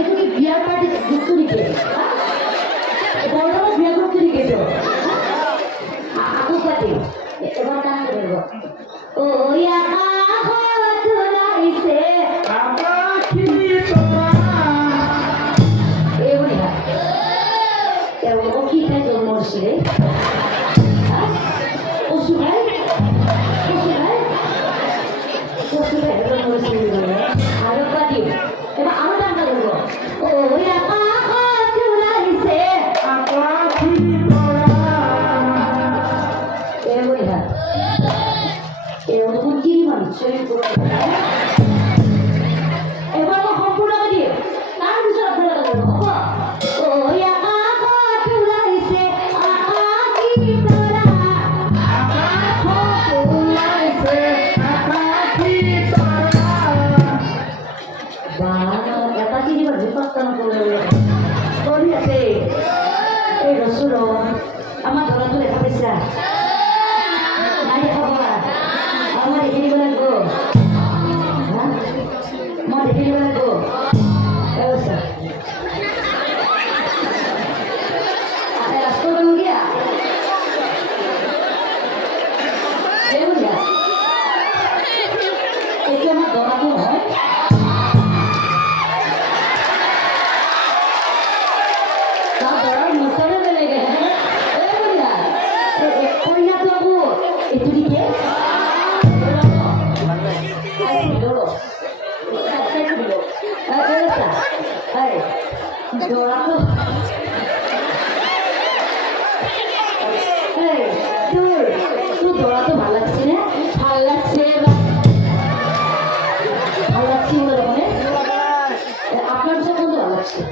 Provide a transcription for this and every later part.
itu কি বিয়ার party যুক্ত নিকে বড় বিয়া করতে নিকে তো aku পার্টি এবার গান করব ও ইয়া ধরাইছে আকাশি তোরা এই বলি কেউ ও কি খাই জন্ম হচ্ছে রে ও শুনাই জন্ম হচ্ছে আরো পার্টি এবার আরো গান করব ও ইয়া ধরাইছে আকাশি তোরা এই বলি এরকম কি মানুষের এবার সম্পূর্ণ দিয়ে তার বিষয়ে আপনারা বলবো ওই আকাশ উড়াইছে আকাশি তোরা আকাশ উড়াইছে আকাশি তোরা বাবা এটা কি দিবা বিপত্তন করে করি আছে এই রসুল আমার ধরা তুলে খাইছা নাই খাবা আমার এখানে বলে গো আমার এখানে বলে গো ऐसा अरे रास्ता बन गया ये हो गया इसलिए मैं दौड़ा तो है कहाँ दौड़ा मसाले में ले गए ये हो गया कोई ना तो वो इतनी क्या Dora tuh, tuh Dora tuh balak sih ya, balak sih udah mana? Apa bisa tuh balak sih?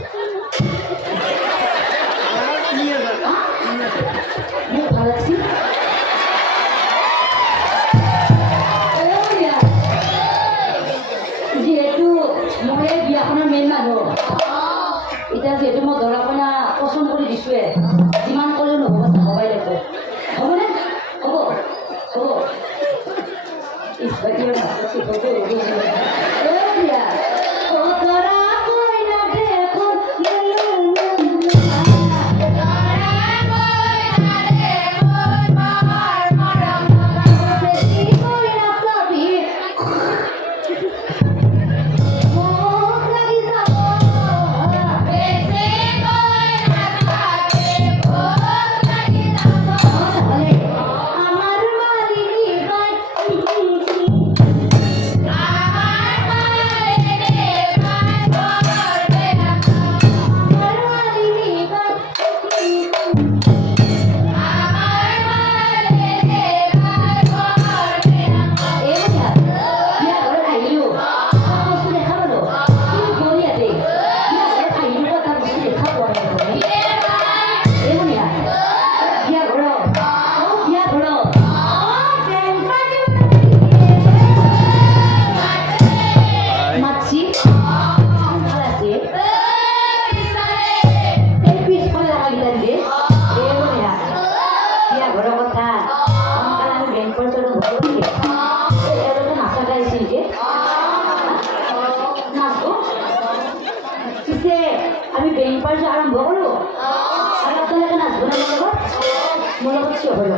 Ini balak sih? Oh ya, dia itu mau dia punya mainan loh. এটা যেহেতু মই দৰা কইনা পচন্দ কৰি দিছোৱে যিমান ক'লেও নহ'ব হ'বাই লাগিব হ'বনে হ'ব হ'ব ইছবাকিয়ে ভাবছি হ'ব দিয়া ও দৰা কইনা দেখোন আমি বেইন পার্টি আরম্ভ করবো আর আপনাদের নাচবো না মনে করছি হলো